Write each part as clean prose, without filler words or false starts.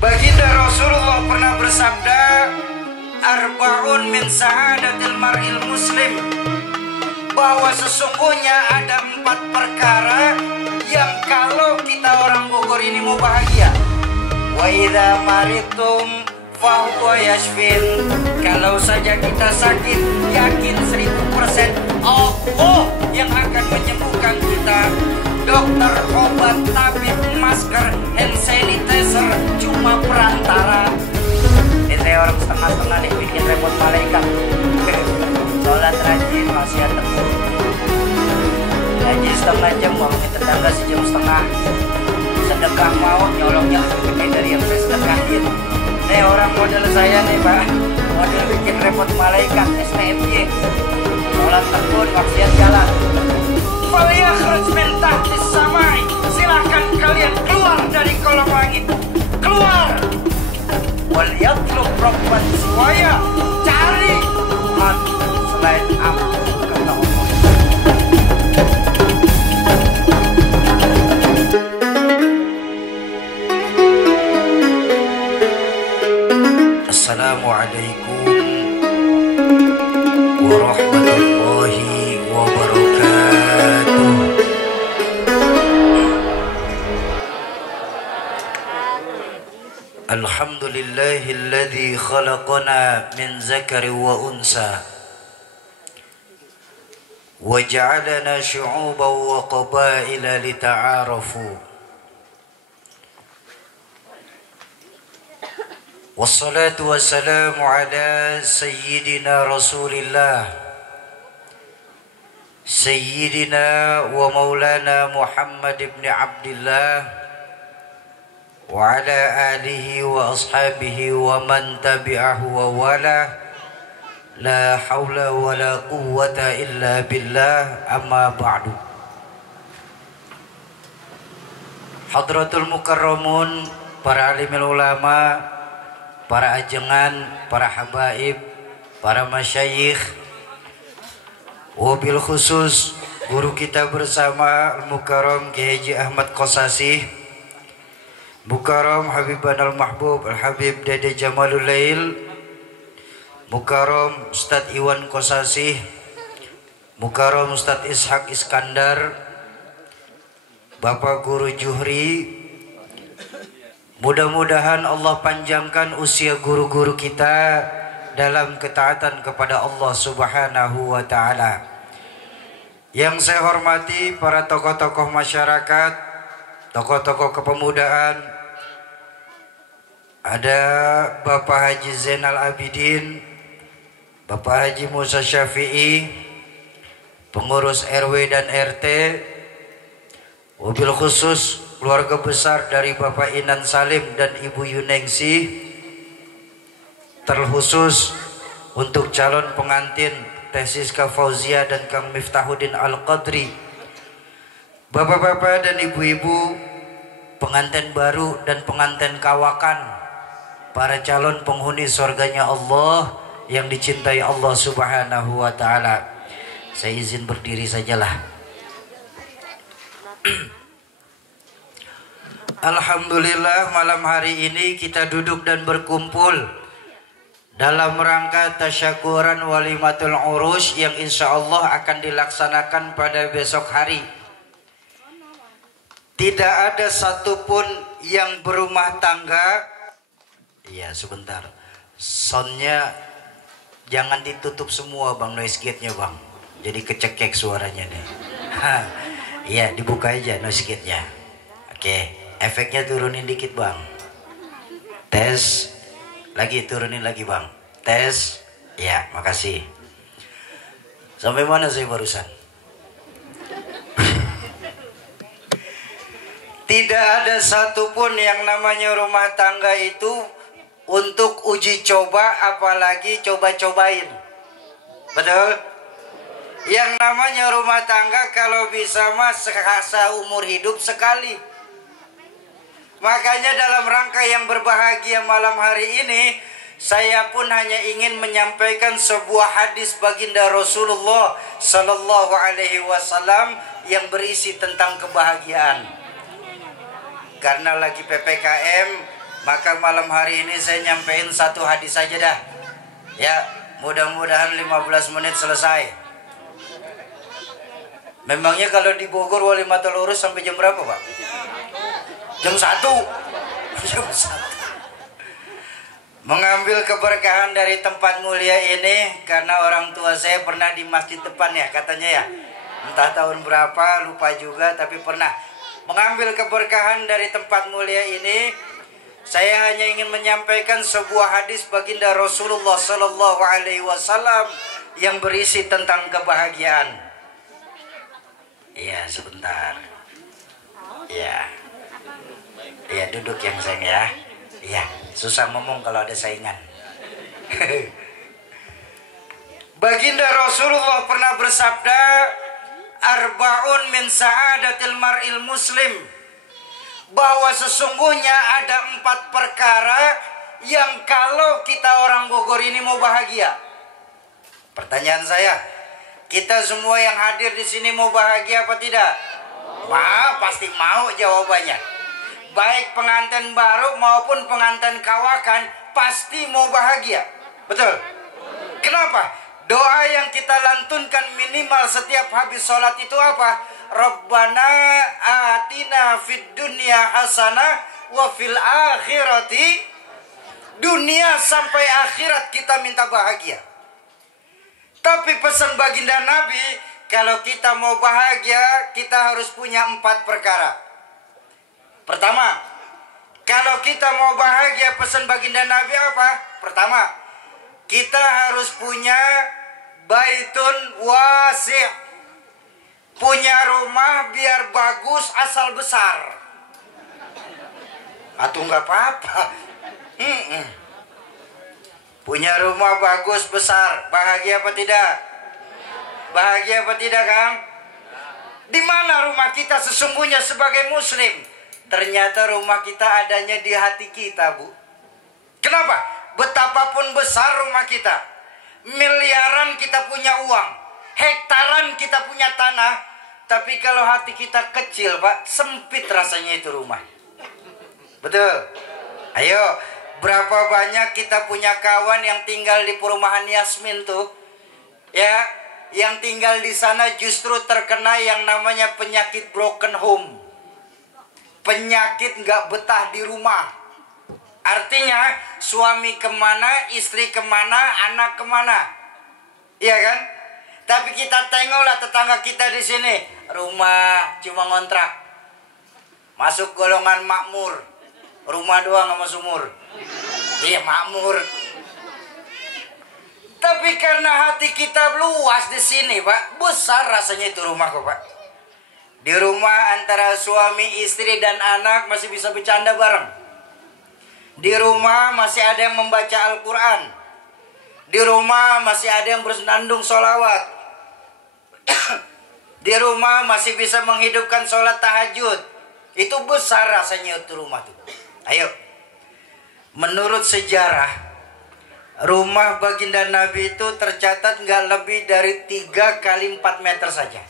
Baginda Rasulullah pernah bersabda, arba'un min sa'adatil mar'il muslim, bahwa sesungguhnya ada 4 perkara yang kalau kita orang Bogor ini mau bahagia. Wa idza maritum fa huwa yashfin. Kalau saja kita sakit, yakin 1000% Allah yang akan menyembuhkan kita. Dokter, obat, tabib, masker, hand sanitizer cuma perantara. Ini orang setengah-setengah nih bikin repot malaikat. Sholat rajin, maksiat tekun. Ngaji setengah jam, ngomongin tetangga sejam setengah. Sedekah mau, nyolongnya lebih gede dari yang saya sedekahin. Nih orang model saya nih Pak, model bikin repot malaikat, STMJ. Sholat tekun, maksiat jalan. Falyakhruj min tahtis samai. Silahkan kalian keluar dari kolong langit. Keluar. Wal yatlub rabban siwaya. Cari Tuhan selain aku, kata Allah. Assalamualaikum warahmatullahi wabarakatuh. Alhamdulillahilladzi khalaqana min zakari wa unsa wa ja'alana syu'uban wa qabaila lita'arafu. Wassalatu wassalamu ala sayyidina Rasulillah Sayyidina wa maulana Muhammad ibn Abdillah wa ala alihi wa ashabihi wa man tabi'ahu wa wala. La hawla wa la quwwata illa billah, amma ba'du. Hadratul mukarramun, para alimul ulama, para ajengan, para habaib, para masyayikh, wabil khusus guru kita bersama Al-Mukarram Kiai Haji Ahmad Qasasih, Mukarram Habib Al-Mahbub Al-Habib Dede Jamalul Lail, Mukarram Ustadz Iwan Qasasih, Mukarram Ustadz Ishaq Iskandar, Bapak Guru Juhri. Mudah-mudahan Allah panjangkan usia guru-guru kita dalam ketaatan kepada Allah Subhanahu wa ta'ala. Yang saya hormati para tokoh-tokoh masyarakat, tokoh-tokoh kepemudaan. Ada Bapak Haji Zainal Abidin, Bapak Haji Musa Syafi'i, pengurus RW dan RT, wabil khusus keluarga besar dari Bapak Inan Salim dan Ibu Yuningsih, terkhusus untuk calon pengantin Teh Siska Fauzia dan Kang Miftahuddin Al-Qadri, bapak-bapak dan ibu-ibu, pengantin baru dan pengantin kawakan, para calon penghuni surganya Allah yang dicintai Allah Subhanahu wa ta'ala. Saya izin berdiri sajalah. Alhamdulillah, malam hari ini kita duduk dan berkumpul dalam rangka tasyakuran walimatul urus yang insya Allah akan dilaksanakan pada besok hari. Tidak ada satupun yang berumah tangga. Iya sebentar, soundnya jangan ditutup semua bang, noise gate-nya bang, jadi kecekek suaranya nih. Iya dibuka aja noise gate-nya. Oke, efeknya turunin dikit bang. Tes lagi, turunin lagi bang. Tes. Ya makasih. Sampai mana saya barusan? Tidak ada satupun yang namanya rumah tangga itu untuk uji coba, apalagi coba-cobain. Betul? Yang namanya rumah tangga kalau bisa mas seumur hidup sekali. Makanya dalam rangka yang berbahagia malam hari ini, saya pun hanya ingin menyampaikan sebuah hadis baginda Rasulullah Sallallahu Alaihi Wasallam yang berisi tentang kebahagiaan. Karena lagi PPKM, Maka malam hari ini saya nyampein satu hadis saja dah. Ya, mudah-mudahan 15 menit selesai. Memangnya kalau di Bogor Walimatul Urus sampai jam berapa, Pak? Jam 1. Jam 1. Mengambil keberkahan dari tempat mulia ini karena orang tua saya pernah di masjid depan ya katanya ya. Entah tahun berapa, lupa juga, tapi pernah mengambil keberkahan dari tempat mulia ini. Saya hanya ingin menyampaikan sebuah hadis baginda Rasulullah Sallallahu Alaihi Wasallam yang berisi tentang kebahagiaan. Iya, sebentar. Iya. Iya, duduk yang sayang ya. Iya, susah ngomong kalau ada saingan. Baginda Rasulullah pernah bersabda, arba'un min sa'adatil mar'il muslim, bahwa sesungguhnya ada 4 perkara yang kalau kita orang Bogor ini mau bahagia. Pertanyaan saya, kita semua yang hadir di sini mau bahagia apa tidak? Mau, pasti mau jawabannya. Baik pengantin baru maupun pengantin kawakan pasti mau bahagia. Betul? Kenapa? Doa yang kita lantunkan minimal setiap habis sholat itu apa? Rabbana atina fid dunya hasanah wa fil akhirati. Dunia sampai akhirat kita minta bahagia. Tapi pesan baginda Nabi, kalau kita mau bahagia, kita harus punya 4 perkara. Pertama, kalau kita mau bahagia, pesan baginda Nabi apa? Pertama, kita harus punya baitun wasi'. Punya rumah biar bagus asal besar. Atau enggak apa-apa. Punya rumah bagus besar, bahagia apa tidak? Bahagia apa tidak, Kang? Di mana rumah kita sesungguhnya sebagai muslim? Ternyata rumah kita adanya di hati kita, Bu. Kenapa? Betapapun besar rumah kita, miliaran kita punya uang, hektaran kita punya tanah, tapi kalau hati kita kecil, Pak, sempit rasanya itu rumah. Betul? Ayo, berapa banyak kita punya kawan yang tinggal di perumahan Yasmin tuh, ya, yang tinggal di sana justru terkena yang namanya penyakit broken home. Penyakit nggak betah di rumah. Artinya suami kemana, istri kemana, anak kemana, iya kan? Tapi kita tengoklah tetangga kita di sini, rumah cuma ngontrak, masuk golongan makmur, rumah doang sama sumur. Iya, makmur. Tapi karena hati kita luas di sini, Pak, besar rasanya itu rumah kok, Pak. Di rumah antara suami, istri, dan anak masih bisa bercanda bareng. Di rumah masih ada yang membaca Al-Quran. Di rumah masih ada yang bersenandung sholawat. Di rumah masih bisa menghidupkan sholat tahajud. Itu besar rasanya itu rumah tuh. Ayo. Menurut sejarah, rumah baginda Nabi itu tercatat nggak lebih dari 3 kali 4 meter saja.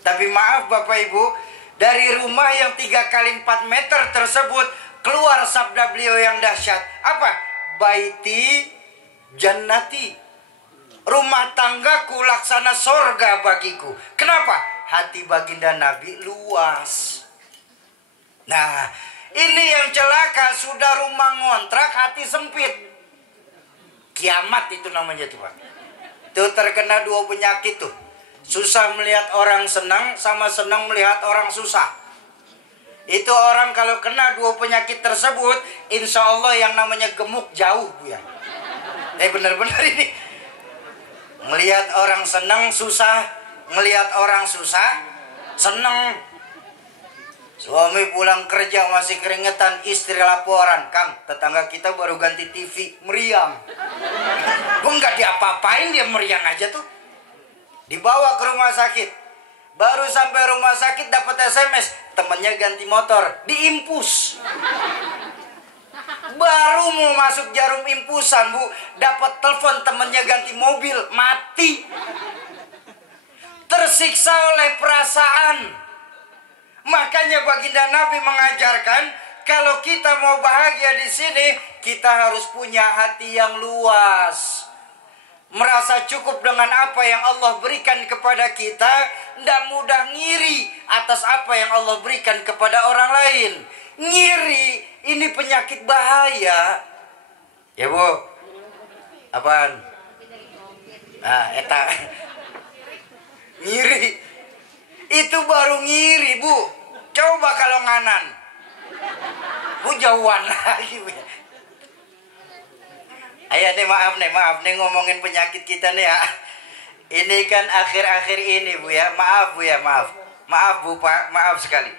Tapi maaf Bapak Ibu, dari rumah yang 3 kali 4 meter tersebut keluar sabda beliau yang dahsyat. Apa? Baiti jannati. Rumah tanggaku laksana sorga bagiku. Kenapa? Hati baginda Nabi luas. Nah, ini yang celaka, sudah rumah ngontrak hati sempit. Kiamat itu namanya tuh, Pak. Itu terkena 2 penyakit tuh. Susah melihat orang senang sama senang melihat orang susah. Itu orang kalau kena 2 penyakit tersebut, insya Allah yang namanya gemuk jauh, Bu ya. Benar-benar ini. Melihat orang senang susah, melihat orang susah senang. Suami pulang kerja masih keringetan, istri laporan, Kang, tetangga kita baru ganti TV, meriang. Bu, nggak diapa-apain, dia meriang aja tuh. Dibawa ke rumah sakit. Baru sampai rumah sakit dapat SMS, temennya ganti motor, diimpus. Baru mau masuk jarum impusan, Bu, dapat telepon temennya ganti mobil, mati. Tersiksa oleh perasaan. Makanya baginda Nabi mengajarkan, Kalau kita mau bahagia di sini, kita harus punya hati yang luas. Merasa cukup dengan apa yang Allah berikan kepada kita, tidak mudah ngiri atas apa yang Allah berikan kepada orang lain. Ngiri ini penyakit bahaya. Ya Bu, apaan? Nah, eta ngiri itu baru ngiri Bu. Coba kalau nganan, Bu jauhan lagi Bu. Ayo nih maaf nih ngomongin penyakit kita nih ya. Ini kan akhir-akhir ini Bu ya. Maaf Bu ya, maaf. Maaf Bu Pak, maaf sekali.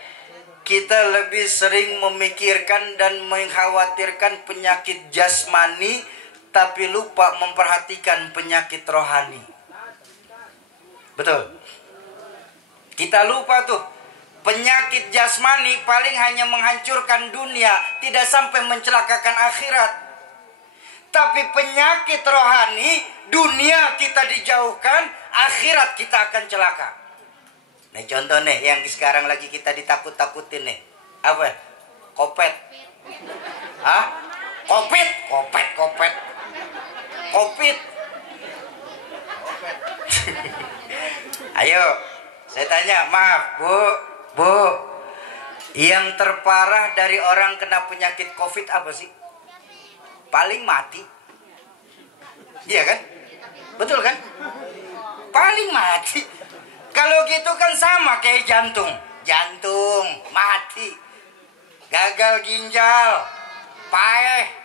Kita lebih sering memikirkan dan mengkhawatirkan penyakit jasmani, tapi lupa memperhatikan penyakit rohani. Betul. Kita lupa tuh. Penyakit jasmani paling hanya menghancurkan dunia, tidak sampai mencelakakan akhirat. Tapi penyakit rohani, dunia kita dijauhkan, akhirat kita akan celaka. Nih contoh nih, yang sekarang lagi kita ditakut-takutin nih. Apa? Kopet. Hah? Kopet. Ayo, saya tanya, maaf Bu. Yang terparah dari orang kena penyakit COVID apa sih? Paling mati. Iya kan? Betul kan? Paling mati. Kalau gitu kan sama kayak jantung. Jantung mati. Gagal ginjal. Paeh.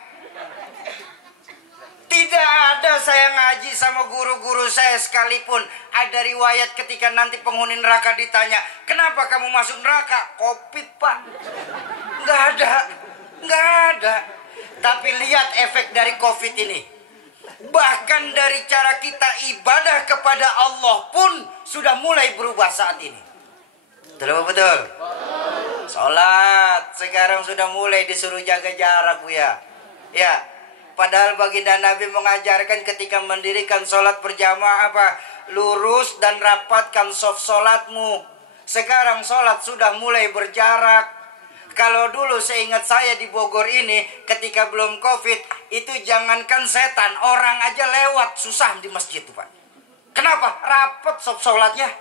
Tidak ada saya ngaji sama guru-guru saya sekalipun ada riwayat ketika nanti penghuni neraka ditanya, kenapa kamu masuk neraka? COVID Pak. Nggak ada. Tapi lihat efek dari COVID ini. Bahkan dari cara kita ibadah kepada Allah pun sudah mulai berubah saat ini. Betul? Sholat sekarang sudah mulai disuruh jaga jarak Bu ya. Ya, padahal baginda Nabi mengajarkan ketika mendirikan sholat berjamaah apa? Lurus dan rapatkan saf sholatmu. Sekarang sholat sudah mulai berjarak. Kalau dulu seingat saya di Bogor ini ketika belum COVID, itu jangankan setan, orang aja lewat susah di masjid tuh Pak. Kenapa? Rapat sholatnya.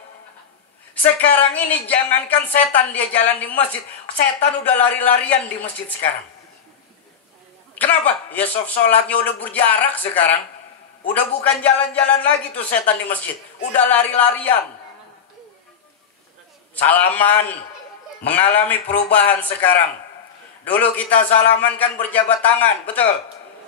Sekarang ini jangankan setan dia jalan di masjid, setan udah lari-larian di masjid sekarang. Kenapa? Ya sholatnya udah berjarak sekarang. Udah bukan jalan-jalan lagi tuh setan di masjid, udah lari-larian. Salaman. Mengalami perubahan sekarang. Dulu kita salaman kan berjabat tangan, betul?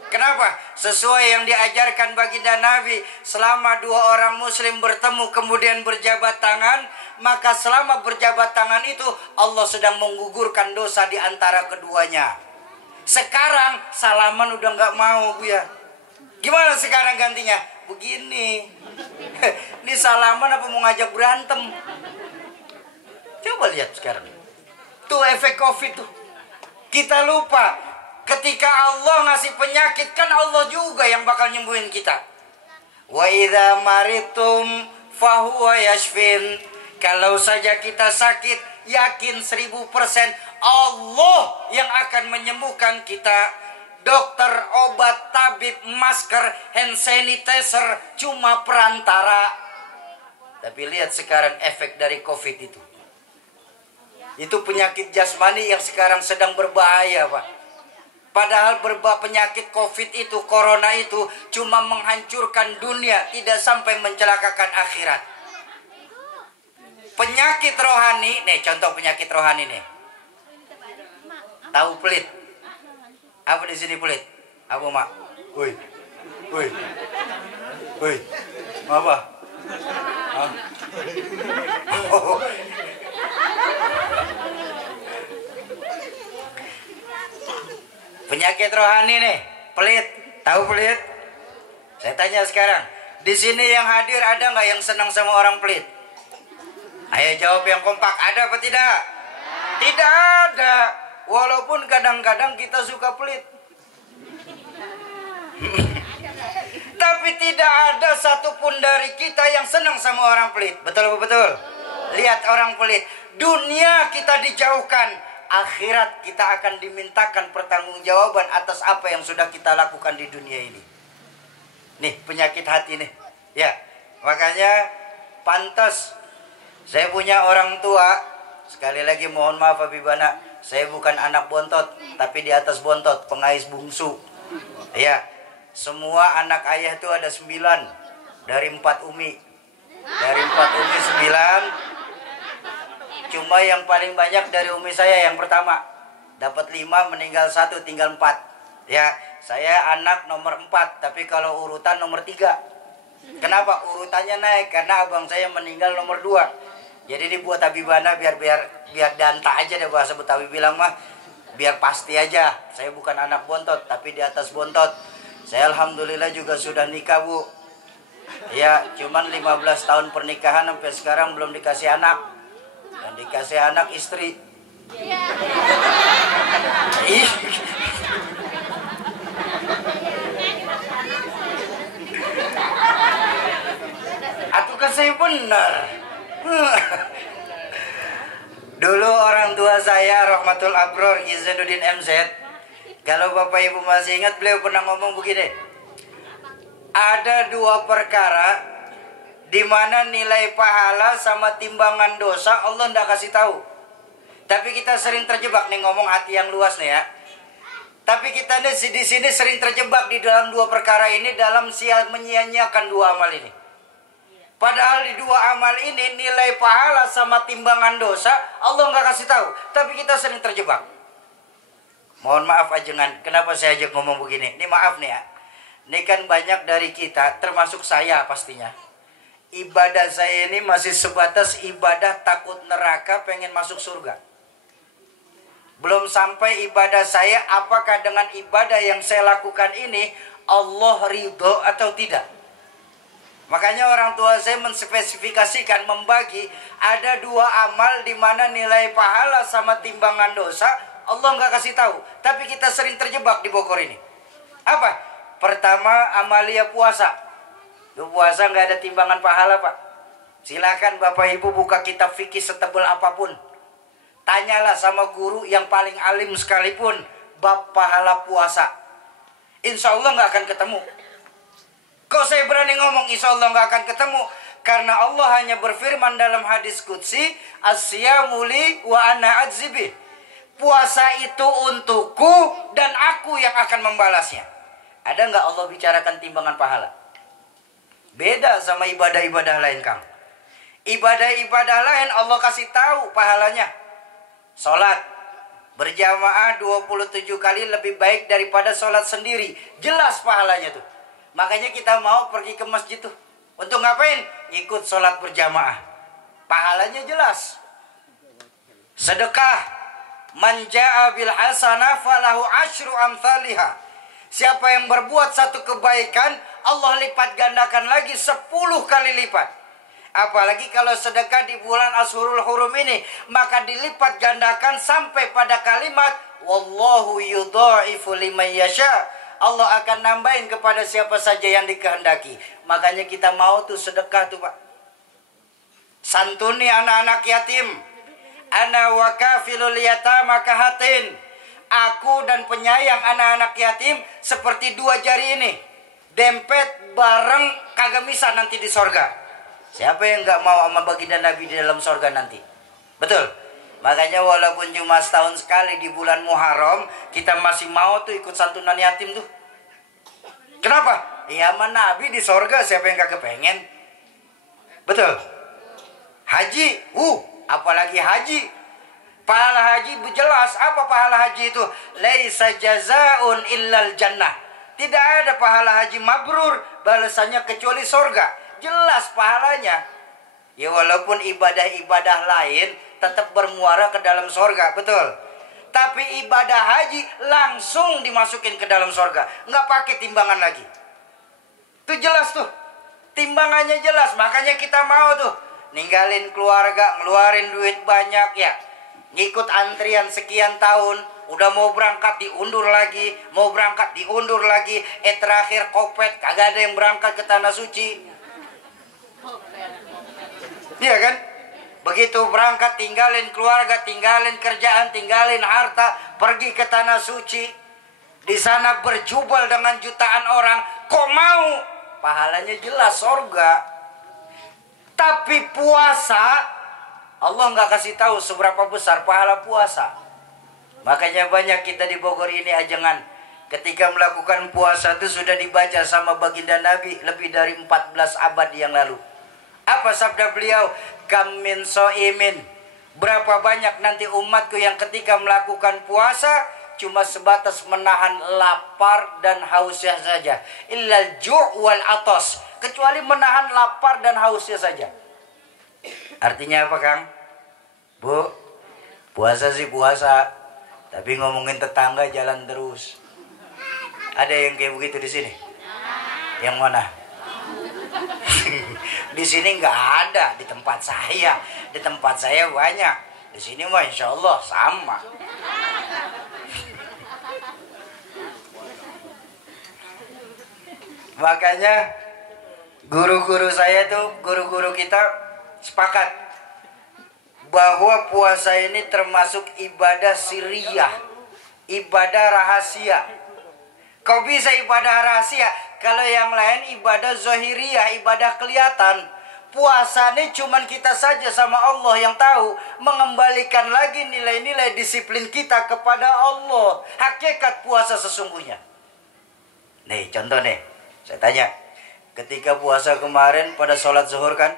Kenapa? Sesuai yang diajarkan baginda Nabi, selama dua orang muslim bertemu kemudian berjabat tangan, maka selama berjabat tangan itu Allah sedang menggugurkan dosa di antara keduanya. Sekarang salaman udah nggak mau Bu ya. Gimana sekarang gantinya? Begini. Ini salaman apa mau ngajak berantem? Coba lihat sekarang. Tuh efek COVID tuh. Kita lupa ketika Allah ngasih penyakit kan Allah juga yang bakal nyembuhin kita. Wa idza maritum fahuwa yashfin. Kalau saja kita sakit, yakin 1000% Allah yang akan menyembuhkan kita. Dokter, obat, tabib, masker, hand sanitizer cuma perantara. Tapi lihat sekarang efek dari COVID itu. Itu penyakit jasmani yang sekarang sedang berbahaya Pak. Padahal penyakit COVID itu, corona itu cuma menghancurkan dunia, tidak sampai mencelakakan akhirat. Penyakit rohani, nih contoh penyakit rohani nih. Tahu pelit? Apa di sini pelit? Apa Mak? Woi. Apa? Hah? Oh. Penyakit rohani nih, pelit. Tahu pelit? Saya tanya sekarang, di sini yang hadir ada nggak yang senang sama orang pelit? Ayo jawab yang kompak, ada apa tidak? Tidak ada. Walaupun kadang-kadang kita suka pelit. Tapi tidak ada satupun dari kita yang senang sama orang pelit. Betul apa betul? Lihat orang pelit. Dunia kita dijauhkan, akhirat kita akan dimintakan pertanggungjawaban atas apa yang sudah kita lakukan di dunia ini. Nih penyakit hati nih. Ya, makanya pantas saya punya orang tua. Sekali lagi mohon maaf Habibana, saya bukan anak bontot, tapi di atas bontot, pengais bungsu. Ya, semua anak ayah itu ada 9 dari 4 umi. Dari 4 umi 9. Cuma yang paling banyak dari umi saya yang pertama. Dapat 5, meninggal 1, tinggal 4. Ya, saya anak nomor 4, tapi kalau urutan nomor 3. Kenapa urutannya naik? Karena abang saya meninggal nomor 2. Jadi dibuat Habibana biar danta aja deh, bahasa Betawi bilang mah. Biar pasti aja, saya bukan anak bontot, tapi di atas bontot. Saya alhamdulillah juga sudah nikah, Bu. Ya, cuman 15 tahun pernikahan sampai sekarang belum dikasih anak. Dan dikasih anak istri. Atuh kan saya benar. Dulu orang tua saya Rahmatul Abror Izzanuddin MZ, kalau Bapak Ibu masih ingat, beliau pernah ngomong begini. Ada 2 perkara di mana nilai pahala sama timbangan dosa Allah ndak kasih tahu. Tapi kita sering terjebak nih, ngomong hati yang luas nih ya. Tapi kita nih di sini sering terjebak di dalam 2 perkara ini, dalam menyia-nyiakan 2 amal ini. Padahal di 2 amal ini nilai pahala sama timbangan dosa Allah nggak kasih tahu. Tapi kita sering terjebak. Mohon maaf ajengan, kenapa saya ajak ngomong begini? Ini maaf nih ya. Ini kan banyak dari kita, termasuk saya pastinya. Ibadah saya ini masih sebatas ibadah takut neraka, pengen masuk surga. Belum sampai ibadah saya apakah dengan ibadah yang saya lakukan ini Allah ridho atau tidak. Makanya orang tua saya menspesifikasikan, membagi ada 2 amal di mana nilai pahala sama timbangan dosa Allah nggak kasih tahu. Tapi kita sering terjebak di Bogor ini. Apa? Pertama, amalia puasa. Lu puasa nggak ada timbangan pahala, Pak. Silakan Bapak Ibu buka kitab fikih setebal apapun. Tanyalah sama guru yang paling alim sekalipun bab pahala puasa. Insya Allah nggak akan ketemu. Kok saya berani ngomong insya Allah nggak akan ketemu? Karena Allah hanya berfirman dalam hadis qudsi, As-siyamu li wa ana ajzibi. Puasa itu untukku dan aku yang akan membalasnya. Ada nggak Allah bicarakan timbangan pahala? Beda sama ibadah-ibadah lain, Kang. Ibadah-ibadah lain Allah kasih tahu pahalanya. Sholat berjamaah 27 kali lebih baik daripada sholat sendiri. Jelas pahalanya tuh. Makanya kita mau pergi ke masjid tuh. Untuk ngapain? Ikut sholat berjamaah. Pahalanya jelas. Sedekah. Man ja'a bil hasanah falahu asyru amthaliha. Siapa yang berbuat satu kebaikan, Allah lipat gandakan lagi 10 kali lipat. Apalagi kalau sedekah di bulan Ashurul Hurum ini, maka dilipat gandakan sampai pada kalimat wallahu yudha'ifu liman yasha. Allah akan nambahin kepada siapa saja yang dikehendaki. Makanya kita mau tuh sedekah tuh, Pak. Santuni anak-anak yatim. Ana wa kafilul yatama kahatin. Aku dan penyayang anak-anak yatim seperti 2 jari ini. Dempet bareng kagak bisa nanti di sorga. Siapa yang gak mau sama baginda Nabi di dalam sorga nanti? Betul. Makanya walaupun cuma setahun sekali di bulan Muharram, kita masih mau tuh ikut santunan yatim tuh. Kenapa? Ya sama Nabi di sorga, siapa yang kagak pengen? Betul. Haji, apalagi haji. Pahala haji jelas. Apa pahala haji itu? Laisa jazaun illal jannah. Tidak ada pahala haji mabrur balasannya kecuali sorga. Jelas pahalanya. Ya walaupun ibadah-ibadah lain tetap bermuara ke dalam sorga. Betul. Tapi ibadah haji langsung dimasukin ke dalam sorga. Nggak pakai timbangan lagi. Itu jelas tuh. Timbangannya jelas. Makanya kita mau tuh ninggalin keluarga, ngeluarin duit banyak ya. Ngikut antrian sekian tahun, udah mau berangkat diundur lagi, mau berangkat diundur lagi, terakhir kopet, kagak ada yang berangkat ke tanah suci. Iya kan? Begitu berangkat tinggalin keluarga, tinggalin kerjaan, tinggalin harta, pergi ke tanah suci. Di sana berjubel dengan jutaan orang. Kok mau? Pahalanya jelas sorga. Tapi puasa, Allah nggak kasih tahu seberapa besar pahala puasa. Makanya banyak kita di Bogor ini ajengan. Ketika melakukan puasa itu sudah dibaca sama baginda Nabi lebih dari 14 abad yang lalu. Apa sabda beliau? Kam min so'imin. Berapa banyak nanti umatku yang ketika melakukan puasa cuma sebatas menahan lapar dan hausnya saja. Illal ju' wal atos. Kecuali menahan lapar dan hausnya saja. Artinya apa, Kang? Bu, puasa sih puasa, tapi ngomongin tetangga jalan terus. Ada yang kayak begitu di sini? Yang mana? Di sini nggak ada, di tempat saya. Di tempat saya banyak. Di sini mah insya Allah sama. Makanya guru-guru saya tuh, guru-guru kita sepakat bahwa puasa ini termasuk ibadah sirriyah, ibadah rahasia. Kau bisa ibadah rahasia, kalau yang lain ibadah zahiriyah, ibadah kelihatan. Puasa ini cuman kita saja sama Allah yang tahu, mengembalikan lagi nilai-nilai disiplin kita kepada Allah. Hakikat puasa sesungguhnya. Nih contoh nih, saya tanya, ketika puasa kemarin pada sholat zuhur kan?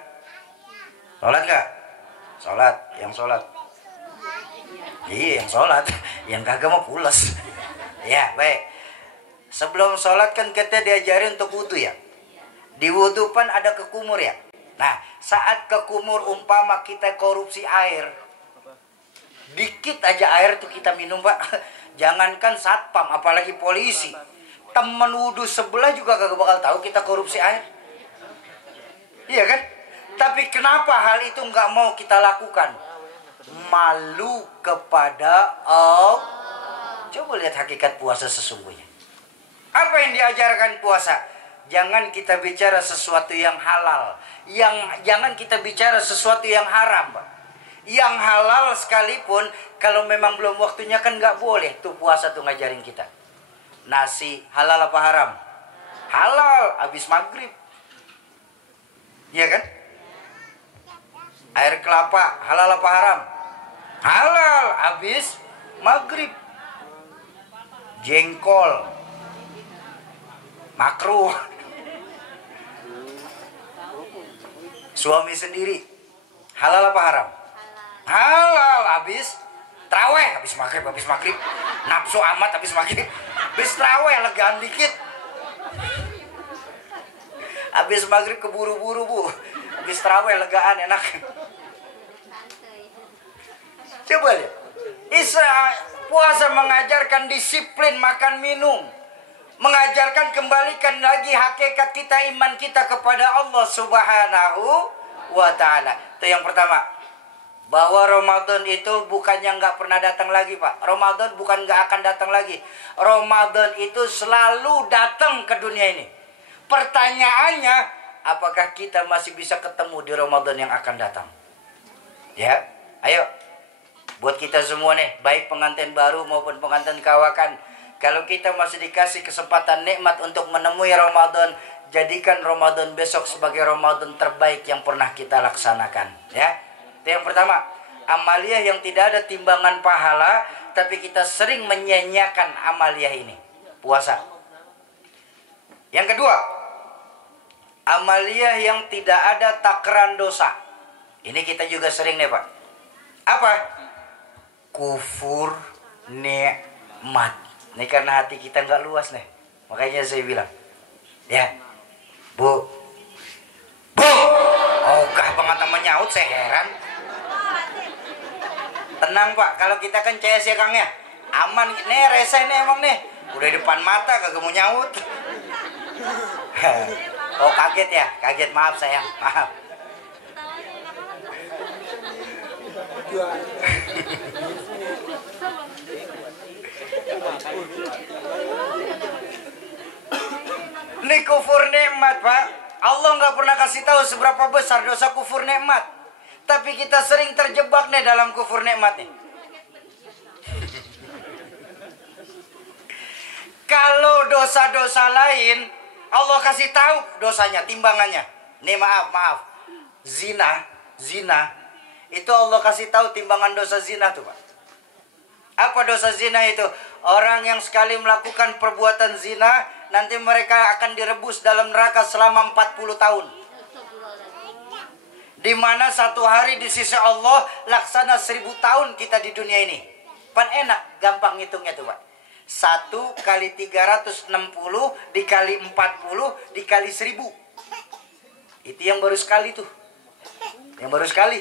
Sholat nggak? Sholat, yang sholat. Iya, yang sholat. Yang kagak mau pulas. Ya, baik. Sebelum sholat kan kita diajarin untuk wudhu ya. Di wudhu kan ada kekumur ya. Nah, saat kekumur umpama kita korupsi air, dikit aja air tuh kita minum, Pak. Jangankan satpam, apalagi polisi. Temen wudhu sebelah juga kagak bakal tahu kita korupsi air. Iya kan? Tapi kenapa hal itu nggak mau kita lakukan? Malu kepada Allah. Coba lihat hakikat puasa sesungguhnya. Apa yang diajarkan puasa? Jangan kita bicara sesuatu yang halal. Jangan kita bicara sesuatu yang haram, Pak. Yang halal sekalipun, kalau memang belum waktunya kan nggak boleh tuh puasa tuh ngajarin kita. Nasi halal apa haram? Halal, habis maghrib. Iya kan? Air kelapa halal apa haram? Halal, habis maghrib. Jengkol makruh. Suami sendiri halal apa haram? Halal, habis traweh, habis maghrib. Nafsu amat habis maghrib. Habis traweh legaan dikit. Habis maghrib keburu-buru, Bu. Habis traweh legaan enak. Coba lihat. Puasa mengajarkan disiplin makan minum. Mengajarkan kembalikan lagi hakikat kita, iman kita kepada Allah Subhanahu wa ta'ala. Itu yang pertama. Bahwa Ramadan itu bukannya nggak pernah datang lagi, Pak. Ramadan bukan nggak akan datang lagi. Ramadan itu selalu datang ke dunia ini. Pertanyaannya, apakah kita masih bisa ketemu di Ramadan yang akan datang? Ya, ayo. Buat kita semua nih, baik pengantin baru maupun pengantin kawakan. Kalau kita masih dikasih kesempatan nikmat untuk menemui Ramadan, jadikan Ramadan besok sebagai Ramadan terbaik yang pernah kita laksanakan. Ya, itu yang pertama. Amaliyah yang tidak ada timbangan pahala, tapi kita sering menyanyiakan amaliyah ini. Puasa. Yang kedua, amaliyah yang tidak ada takaran dosa. Ini kita juga sering nih, Pak. Apa? Kufur nikmat. Ini karena hati kita nggak luas nih. Makanya saya bilang, ya, Bu, ogah banget sama nyaut, saya heran. Tenang, Pak, kalau kita kan CS ya, Kang ya. Aman, nih reseh nih emang nih. Udah depan mata kagak mau nyaut. Oh kaget ya, kaget, maaf sayang, maaf. Ini kufur nikmat, Pak. Allah nggak pernah kasih tahu seberapa besar dosa kufur nikmat. Tapi kita sering terjebak nih dalam kufur nikmat nih. Kalau dosa-dosa lain Allah kasih tahu dosanya, timbangannya. Nih maaf. Zina itu Allah kasih tahu timbangan dosa zina tuh, Pak. Apa dosa zina itu? Orang yang sekali melakukan perbuatan zina, nanti mereka akan direbus dalam neraka selama 40 tahun. Di mana satu hari di sisi Allah laksana 1000 tahun kita di dunia ini. Pan enak, gampang ngitungnya tuh, Pak. 1 kali 360 dikali 40 dikali 1000. Itu yang baru sekali tuh. Yang baru sekali.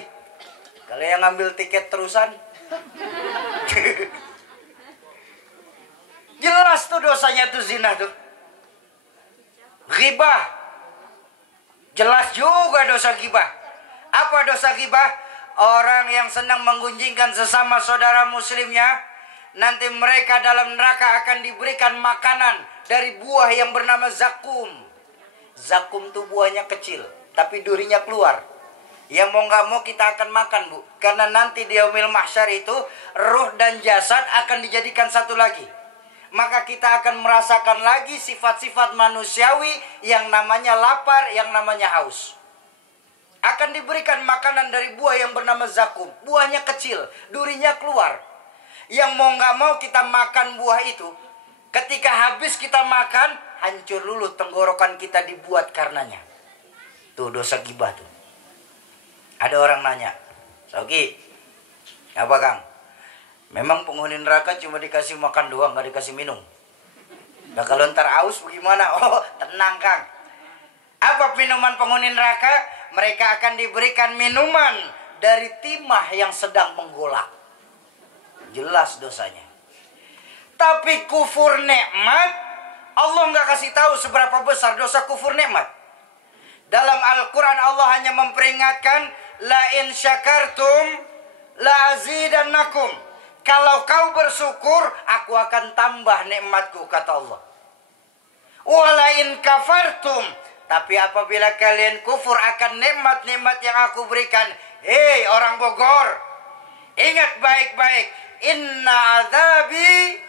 Kalau yang ngambil tiket terusan jelas tuh dosanya tuh zina tuh. Ghibah. Jelas juga dosa ghibah. Apa dosa ghibah? Orang yang senang menggunjingkan sesama saudara muslimnya, nanti mereka dalam neraka akan diberikan makanan dari buah yang bernama zakum. Zakum tuh buahnya kecil, tapi durinya keluar. Yang mau nggak mau kita akan makan, Bu. Karena nanti di yaumil mahsyar itu ruh dan jasad akan dijadikan satu lagi. Maka kita akan merasakan lagi sifat-sifat manusiawi yang namanya lapar, yang namanya haus. Akan diberikan makanan dari buah yang bernama zakum. Buahnya kecil, durinya keluar. Yang mau nggak mau kita makan buah itu. Ketika habis kita makan, hancur dulu tenggorokan kita dibuat karenanya. Tuh dosa ghibah tuh. Ada orang nanya, Sogi, apa Kang? Memang penghuni neraka cuma dikasih makan doang, nggak dikasih minum. Nah kalau ntar haus bagaimana? Oh tenang Kang. Apa minuman penghuni neraka? Mereka akan diberikan minuman dari timah yang sedang menggolak. Jelas dosanya. Tapi kufur nikmat, Allah nggak kasih tahu seberapa besar dosa kufur nikmat. Dalam Al-Quran Allah hanya memperingatkan, la in syakartum la azidannakum. Kalau kau bersyukur, aku akan tambah nikmatku, kata Allah. Wala in kafartum, tapi apabila kalian kufur akan nikmat-nikmat yang aku berikan, hei orang Bogor, ingat baik-baik, inna azabi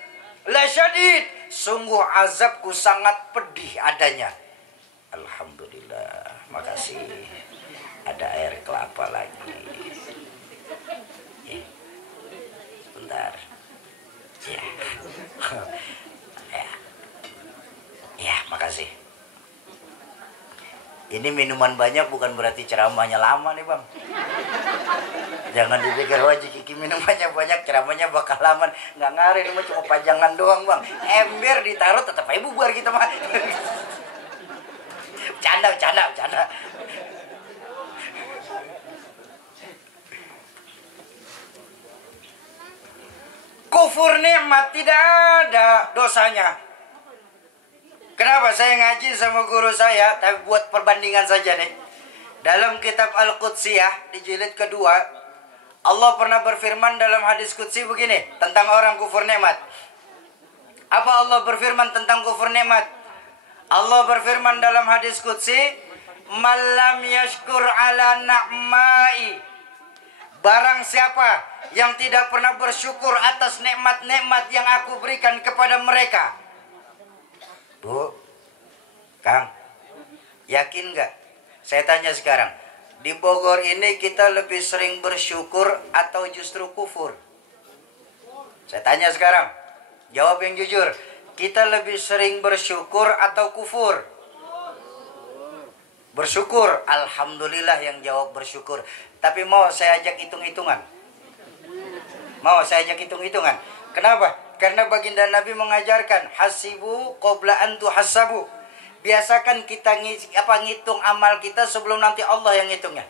lasyadid, sungguh azabku sangat pedih adanya. Alhamdulillah, makasih. Ada air kelapa lagi. Ya. Sebentar. Ya. Ya, makasih. Ini minuman banyak bukan berarti ceramahnya lama nih, Bang. Jangan dipikir wajib Kiki minumannya banyak, ceramahnya bakal lama. Nggak ngaruh, ini mah cuma pajangan doang, Bang. Ember ditaruh tetap aja bubar kita mah. Bercanda. Kufur nikmat tidak ada dosanya. Kenapa saya ngaji sama guru saya, tapi buat perbandingan saja nih. Dalam kitab Al-Qudsiyah di jilid kedua, Allah pernah berfirman dalam hadis qudsi begini tentang orang kufur nikmat. Apa Allah berfirman tentang kufur nikmat? Allah berfirman dalam hadis qudsi, "Malam yashkur ala na'mai." Barang siapa yang tidak pernah bersyukur atas nikmat-nikmat yang aku berikan kepada mereka. Bu, Kang, yakin nggak? Saya tanya sekarang, di Bogor ini kita lebih sering bersyukur atau justru kufur? Saya tanya sekarang, jawab yang jujur. Kita lebih sering bersyukur atau kufur? Bersyukur, alhamdulillah yang jawab bersyukur. Tapi mau saya ajak hitung-hitungan. Kenapa? Karena baginda Nabi mengajarkan hasibu qabla an tuhassabu. Biasakan kita ngitung amal kita sebelum nanti Allah yang ngitungnya.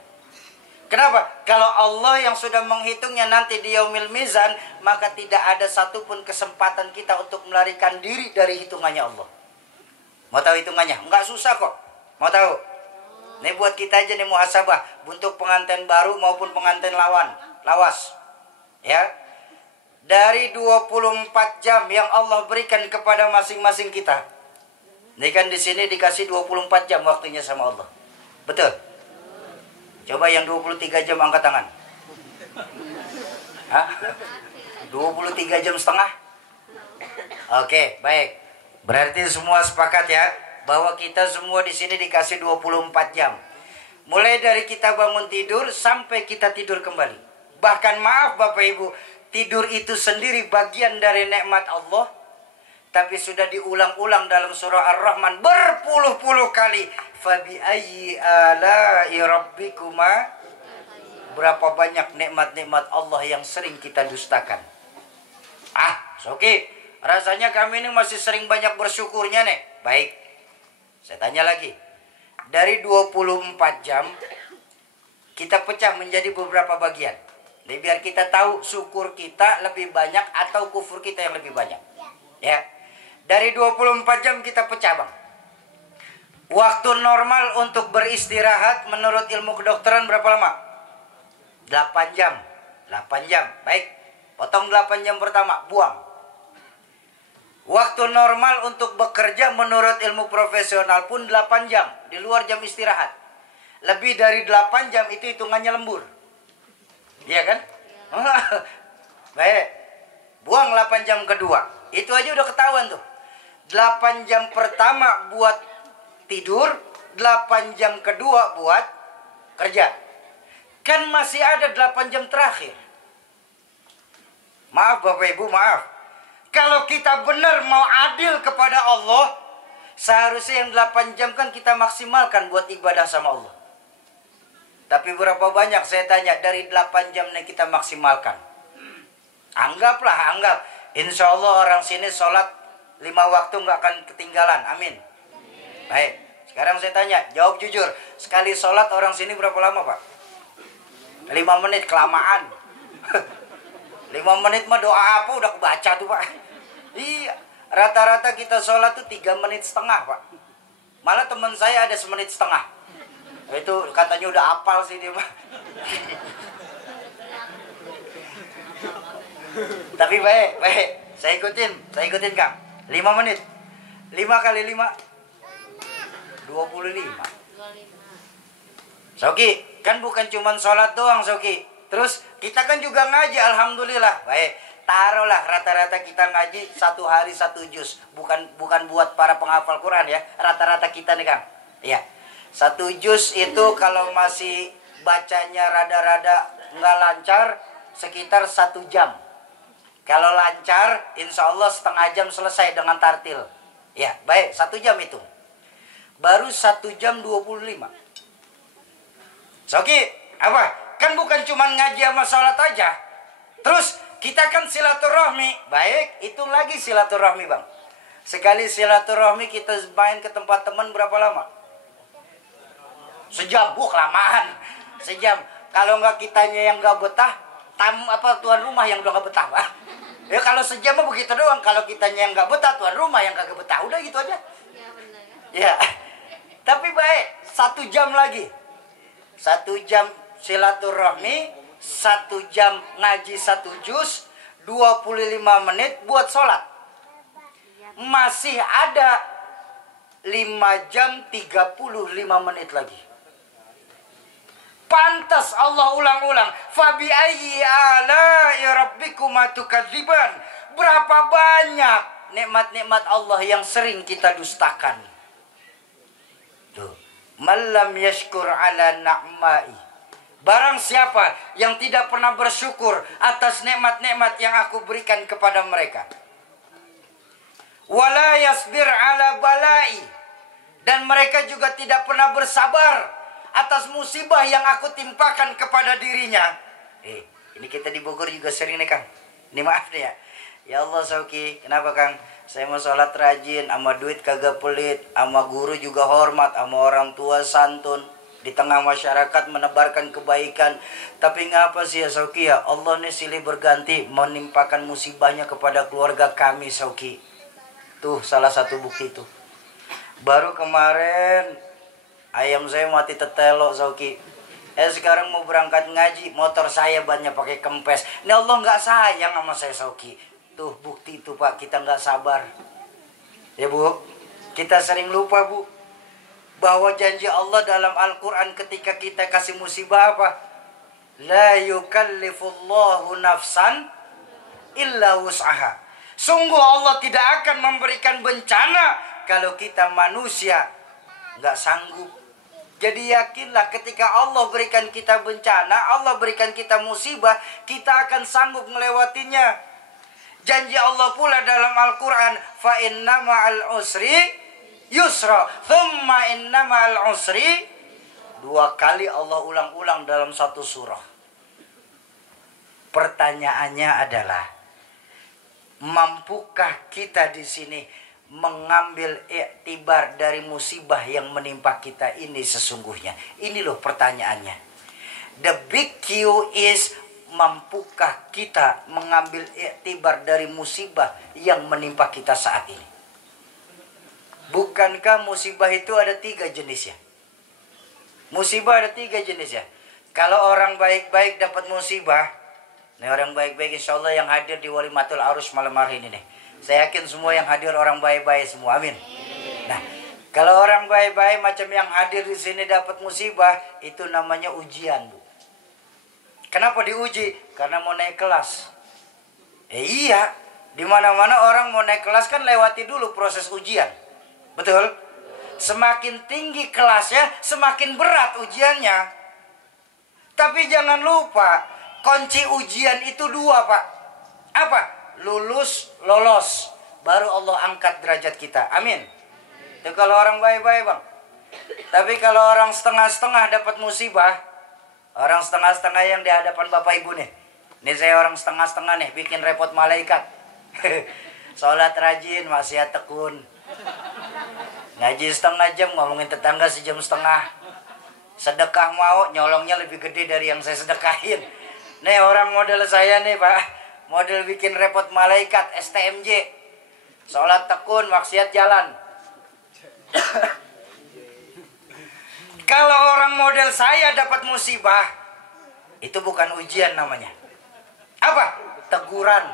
Kenapa? Kalau Allah yang sudah menghitungnya nanti di yaumil mizan, maka tidak ada satupun kesempatan kita untuk melarikan diri dari hitungannya Allah. Mau tahu hitungannya? Enggak susah kok. Mau tahu? Ini buat kita aja nih muhasabah, untuk pengantin baru maupun pengantin lawas. Ya. Dari 24 jam yang Allah berikan kepada masing-masing kita. Ini kan di sini dikasih 24 jam waktunya sama Allah. Betul? Coba yang 23 jam angkat tangan. Hah? 23 jam setengah? Oke, baik. Berarti semua sepakat ya bahwa kita semua di sini dikasih 24 jam. Mulai dari kita bangun tidur sampai kita tidur kembali. Bahkan maaf Bapak Ibu, tidur itu sendiri bagian dari nikmat Allah. Tapi sudah diulang-ulang dalam surah Ar-Rahman berpuluh-puluh kali. Fabi ayyi ala'i rabbikuma. Berapa banyak nikmat-nikmat Allah yang sering kita dustakan. Oke. Rasanya kami ini masih sering banyak bersyukurnya nih. Baik. Saya tanya lagi. Dari 24 jam kita pecah menjadi beberapa bagian. Jadi biar kita tahu syukur kita lebih banyak atau kufur kita yang lebih banyak. Ya. Dari 24 jam kita pecah, Bang. Waktu normal untuk beristirahat menurut ilmu kedokteran berapa lama? 8 jam. 8 jam. Baik. Potong 8 jam pertama, buang. Waktu normal untuk bekerja menurut ilmu profesional pun 8 jam. Di luar jam istirahat. Lebih dari 8 jam itu hitungannya lembur. Iya kan? Baik. Buang 8 jam kedua. Itu aja udah ketahuan tuh. 8 jam pertama buat tidur, 8 jam kedua buat kerja. Kan masih ada 8 jam terakhir. Maaf Bapak Ibu, maaf. Kalau kita benar mau adil kepada Allah, seharusnya yang 8 jam kan kita maksimalkan buat ibadah sama Allah. Tapi berapa banyak saya tanya dari 8 jam yang kita maksimalkan? Anggap. Insya Allah orang sini sholat 5 waktu nggak akan ketinggalan. Amin. Baik. Sekarang saya tanya, jawab jujur. Sekali sholat orang sini berapa lama Pak? 5 menit, kelamaan. 5 menit mah doa apa udah kebaca tuh Pak. Iya. Rata-rata kita sholat tuh 3 menit setengah Pak. Malah teman saya ada 1 menit setengah. Itu katanya udah hafal sih dia Pak. Tapi baik. Saya ikutin Kang. 5 menit. 5 kali 5 25. Soki, kan bukan cuma sholat doang Soki. Terus kita kan juga ngaji, alhamdulillah. Baik, taruhlah rata-rata kita ngaji 1 hari 1 juz. Bukan buat para penghafal Quran ya. Rata-rata kita nih Kang. Iya. 1 juz itu kalau masih bacanya rada-rada nggak lancar, sekitar 1 jam. Kalau lancar, insya Allah setengah jam selesai dengan tartil. Ya, baik, 1 jam itu. Baru 1 jam 25. Soki, apa? Kan bukan cuma ngaji sama sholat aja. Terus, kita kan silaturahmi. Baik, hitung lagi silaturahmi Bang. Sekali silaturahmi kita main ke tempat teman berapa lama? Sejam, kelamaan. Sejam. Kalau nggak kitanya yang nggak betah, tuan rumah yang udah nggak betah Pak. Ya kalau sejam mah begitu doang. Kalau kitanya yang nggak betah, tuan rumah yang nggak betah. Udah gitu aja. Ya benar ya. Tapi baik, 1 jam lagi. 1 jam silaturahmi, 1 jam ngaji 1 juz, 25 menit buat sholat. Masih ada 5 jam 35 menit lagi. Pantas Allah ulang-ulang. Fabi ayyi ala'i rabbikuma tukadziban. Berapa banyak nikmat-nikmat Allah yang sering kita dustakan. Tuh. Malam yashkur ala na'mai. Barang siapa yang tidak pernah bersyukur atas nikmat-nikmat yang aku berikan kepada mereka. Wala yasbir ala balai. Dan mereka juga tidak pernah bersabar atas musibah yang aku timpakan kepada dirinya. Ini kita di Bogor juga sering nih Kang. Ini maaf nih ya. Ya Allah Soki, kenapa Kang? Saya mau sholat rajin, sama duit kagak pelit, sama guru juga hormat, sama orang tua santun, di tengah masyarakat menebarkan kebaikan. Tapi ngapa sih ya Soki ya? Allah nih silih berganti menimpakan musibahnya kepada keluarga kami Soki. Tuh salah satu bukti tuh. Baru kemarin ayam saya mati tetelo Soki. Sekarang mau berangkat ngaji, motor saya banyak pakai kempes. Ini Allah nggak sayang sama saya Soki. Tuh bukti itu Pak, kita nggak sabar. Ya Bu, kita sering lupa Bu. Bahwa janji Allah dalam Al-Quran ketika kita kasih musibah apa? La yukallifullahu nafsan illa wus'aha. Sungguh Allah tidak akan memberikan bencana kalau kita manusia nggak sanggup. Jadi yakinlah ketika Allah berikan kita bencana, Allah berikan kita musibah, kita akan sanggup melewatinya. Janji Allah pula dalam Al-Quran, fa inna ma'al usri yusra, thumma inna ma'al usri. 2 kali Allah ulang-ulang dalam satu surah. Pertanyaannya adalah, mampukah kita di sini mengambil iktibar dari musibah yang menimpa kita ini sesungguhnya? Ini loh pertanyaannya. The big Q is, mampukah kita mengambil iktibar dari musibah yang menimpa kita saat ini? Bukankah musibah itu ada 3 jenis ya? Musibah ada 3 jenis ya. Kalau orang baik-baik dapat musibah, nih orang baik-baik insya Allah yang hadir di Walimatul Arus malam hari ini nih, saya yakin semua yang hadir orang baik-baik semua, amin. Nah, kalau orang baik-baik macam yang hadir di sini dapat musibah, itu namanya ujian, Bu. Kenapa diuji? Karena mau naik kelas. Iya, di mana-mana orang mau naik kelas kan lewati dulu proses ujian. Betul? Semakin tinggi kelasnya, semakin berat ujiannya. Tapi jangan lupa, kunci ujian itu 2, Pak. Apa? Lulus, lolos. Baru Allah angkat derajat kita. Amin. Itu kalau orang baik-baik, Bang. Tapi kalau orang setengah-setengah dapat musibah, orang setengah-setengah yang di hadapan Bapak Ibu nih. Ini saya orang setengah-setengah nih, bikin repot malaikat. Sholat rajin, maksiat tekun. Ngaji setengah jam, ngomongin tetangga sejam setengah. Sedekah mau, nyolongnya lebih gede dari yang saya sedekahin. Nih orang model saya nih, Pak. Model bikin repot malaikat, STMJ. Sholat tekun, maksiat jalan. Kalau orang model saya dapat musibah, itu bukan ujian namanya. Apa? Teguran.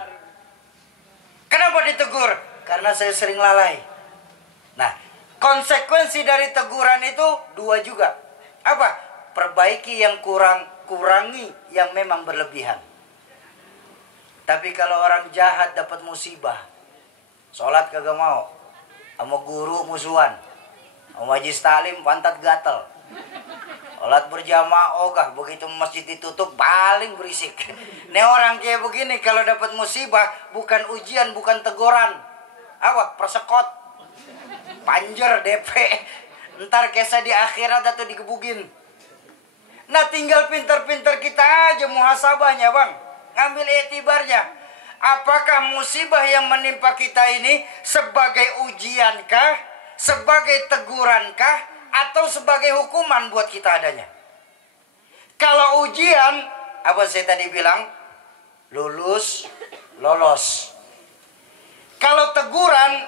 Kenapa ditegur? Karena saya sering lalai. Nah, konsekuensi dari teguran itu 2 juga. Apa? Perbaiki yang kurang, kurangi yang memang berlebihan. Tapi kalau orang jahat dapat musibah, sholat kagak mau, sama guru musuhan, sama majlis taklim pantat gatel, sholat berjamaah ogah, begitu masjid ditutup paling berisik. Ini orang kayak begini kalau dapat musibah bukan ujian, bukan teguran, apa? Persekot, panjer, DP, ntar kisah di akhirat atau digebugin. Nah tinggal pintar-pintar kita aja muhasabahnya, Bang. Ngambil iktibarnya. Apakah musibah yang menimpa kita ini sebagai ujiankah, sebagai tegurankah, atau sebagai hukuman buat kita adanya? Kalau ujian, apa saya tadi bilang? Lulus, lolos. Kalau teguran,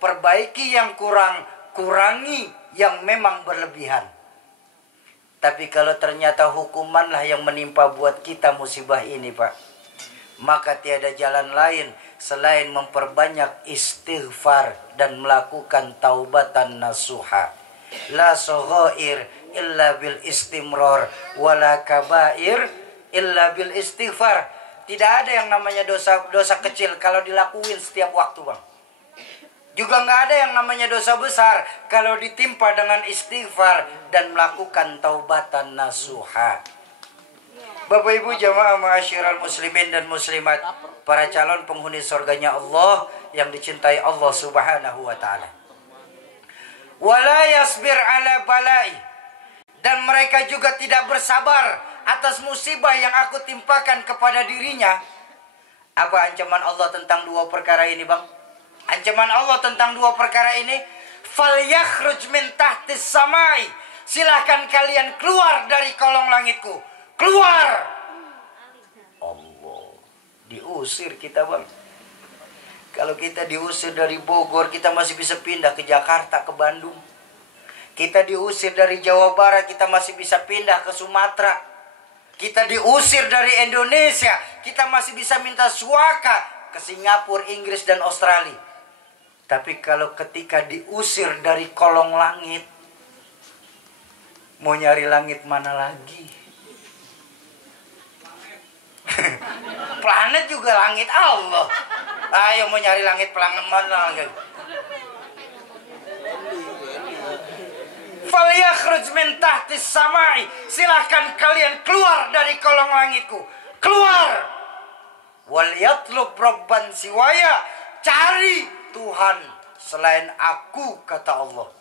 perbaiki yang kurang, kurangi yang memang berlebihan. Tapi kalau ternyata hukumanlah yang menimpa buat kita musibah ini, Pak, maka tiada jalan lain selain memperbanyak istighfar dan melakukan taubatan nasuha. La saghair illa bil istimrar, wala kabair illa bil istighfar. Tidak ada yang namanya dosa kecil kalau dilakuin setiap waktu, Bang. Juga nggak ada yang namanya dosa besar kalau ditimpa dengan istighfar dan melakukan taubatan nasuha. Bapak Ibu jamaah ma'asyiral muslimin dan muslimat, para calon penghuni surganya Allah yang dicintai Allah Subhanahu wa taala. Wala yasbir ala balai, dan mereka juga tidak bersabar atas musibah yang aku timpakan kepada dirinya. Apa ancaman Allah tentang 2 perkara ini, Bang? Ancaman Allah tentang 2 perkara ini, falyakhruj min tahtis samai, silahkan kalian keluar dari kolong langitku. Keluar. Allah, diusir kita, Bang. Kalau kita diusir dari Bogor, kita masih bisa pindah ke Jakarta, ke Bandung. Kita diusir dari Jawa Barat, kita masih bisa pindah ke Sumatera. Kita diusir dari Indonesia, kita masih bisa minta suaka ke Singapura, Inggris, dan Australia. Tapi kalau ketika diusir dari kolong langit, Mau nyari langit mana lagi? Planet juga langit Allah. Ayo mau nyari langit planet mana lagi? Falyakhruj min tahtis samai. Silahkan kalian keluar dari kolong langitku. Keluar. Wal yatlub rabban siwaya. Cari Tuhan selain aku, kata Allah.